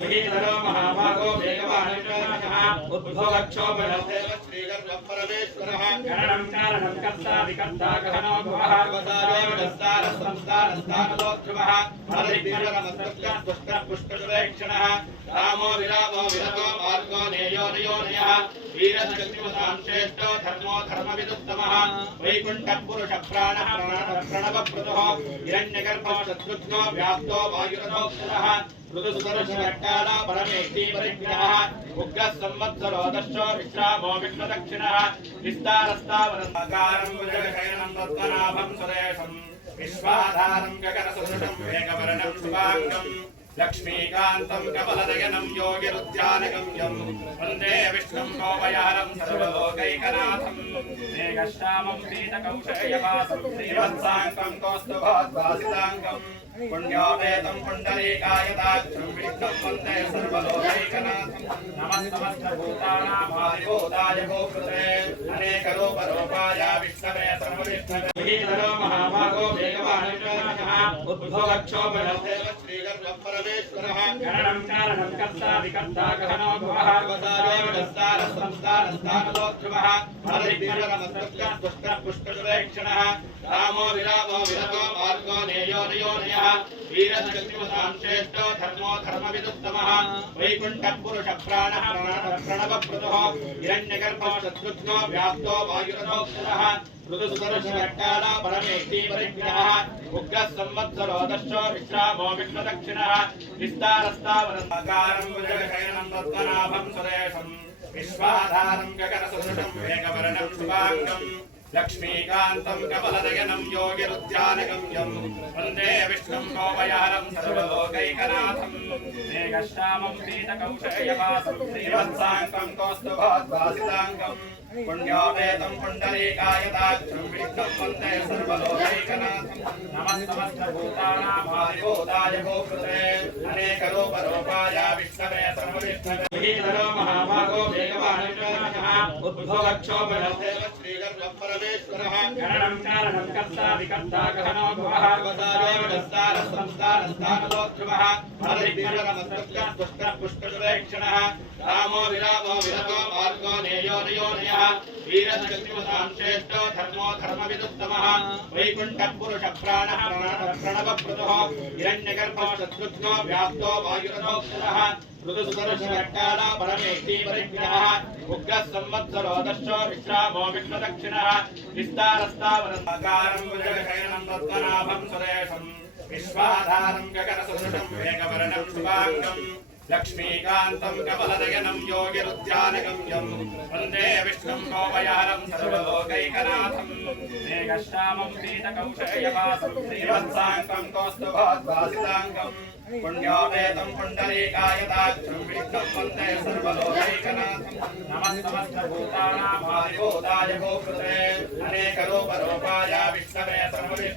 महीधरो महाभागो वेगवानः उद्भवक्षोभणदेव श्रीगर्भपरमेश्वरः गणनं कारणं कर्ता विकर्ता गहनो भवः वसारोणस्तार संस्तारस्तानलोध्रुवः हरिवीरनमस्तपुष्करपुष्करवेक्षणः रामो विरामो विरतो मार्गो नेयो नयोनयः वीरशक्तिमतां श्रेष्ठो धर्मो धर्मविदुत्तमः वैकुण्ठपुरुषप्राणः प्रणवप्रदः हिरण्यगर्भो शत्रुघ्नो व्याप्तो वायुरथोऽक्षरः ऋतुसुदर्शनकाल परमेष्टि परिग्रहः उग्रः संवत्सरो दर्शो विश्रामो विश्वदक्षिणः विस्तारस्तावरसाकारं भुजगशयनं पद्मनाभं सुरेशं विश्वाधारं गगनसदृशं मेघवर्णं शुभाङ्गं लक्ष्मीकान्तं कमलनयनं योगिरुद्यानगम्यं वन्दे विष्णुं गोपयानं सर्वलोकैकनाथं मेघश्यामं पीतकौशेयवासं श्रीवत्साङ्गं कौस्तुभोद्भासिताङ्गं पुण्योपेतं पुण्डरीकायताक्षं विष्णुं वन्दे सर्वलोकैकनाथं नमस्तमस्तभूतानामादिभूताय भूकृते अनेकरूपरूपाय विष्णवे सर्वविष्णवे महीधरो महाभागो वेगवानः उद्भवक्षोभणदेव श्रीगर्भपरमेश्वरः गणनं कारणं कर्ता विकर्ता गहनो भवः वसारोणस्तार संस्तारस्तानलोध्रुवः हरिवीरनमस्तपुष्करपुष्करवेक्षणः रामो विरामो विरतो मार्गो नेयो नयोनयः वीरशक्तिमतां श्रेष्ठो धर्मो धर्मविदुत्तमः वैकुण्ठपुरुषप्राणः प्रणवप्रदः हिरण्यगर्भो शत्रुघ्नो व्याप्तो वायुरथोऽक्षरः ऋतुसुदर्शनकाल परमेष्टि परिग्रहः उग्रः संवत्सरो दर्शो विश्रामो विश्वदक्षिणः विस्तारस्तावरसाकारं भुजगशयनं पद्मनाभं सुरेशं विश्वाधारं गगनसदृशं मेघवर्णं शुभाङ्गं लक्ष्मीकान्तं कमलनयनं योगिरुद्यानगम्यं वन्दे विष्णुं गोपयानं सर्वलोकैकनाथं मेघश्यामं पीतकौशेयवासं श्रीवत्साङ्गं कौस्तुभोद्भासिताङ्गं पुण्योपेतं पुण्डरीकायताक्षं विष्णुं वन्दे सर्वलोकैकनाथं नमस्तमस्तभूतानामादिभूताय भूकृते अनेकरूपरूपाय विष्णवे सर्वविष्णवे महीधरो महाभागो वेगवानः उद्भवक्षोभणदेव श्रीगर्भपरमेश्वरः गणनं कारणं कर्ता विकर्ता गहनो भवः वसारोणस्तार संस्तारस्तानलोध्रुवः हरिवीरनमस्तपुष्करपुष्करवेक्षणः रामो विरामो विरतो मार्गो नेयो नयोनयः वीरशक्तिमतां श्रेष्ठो धर्मो धर्मविदुत्तमः वैकुण्ठपुरुषप्राणः प्रणवप्रदः हिरण्यगर्भो शत्रुघ्नो व्याप्तो वायुरथोऽक्षरः ऋतुसुदर्शनकाल परमेष्टि परिग्रहः उग्रः संवत्सरो दर्शो विश्रामो विश्वदक्षिणः विस्तारस्तावरसाकारं भुजगशयनं पद्मनाभं सुरेशं विश्वाधारं गगनसदृशं मेघवर्णं शुभाङ्गं लक्ष्मीकान्तं कमलनयनं योगिरुद्यानगम्यं वन्दे विष्णुं गोपयानं सर्वलोकैकनाथं मेघश्यामं पीतकौशेयवासं श्रीवत्साङ्गं कौस्तुभोद्भासिताङ्गं पुण्योपेतं पुण्डरीकायताक्षं विष्णुं वन्दे सर्वलोकैकनाथं नमस्तमस्तभूतानामादिभूताय भूकृते अनेकरूपरूपाय विष्णवे सर्वविष्णवे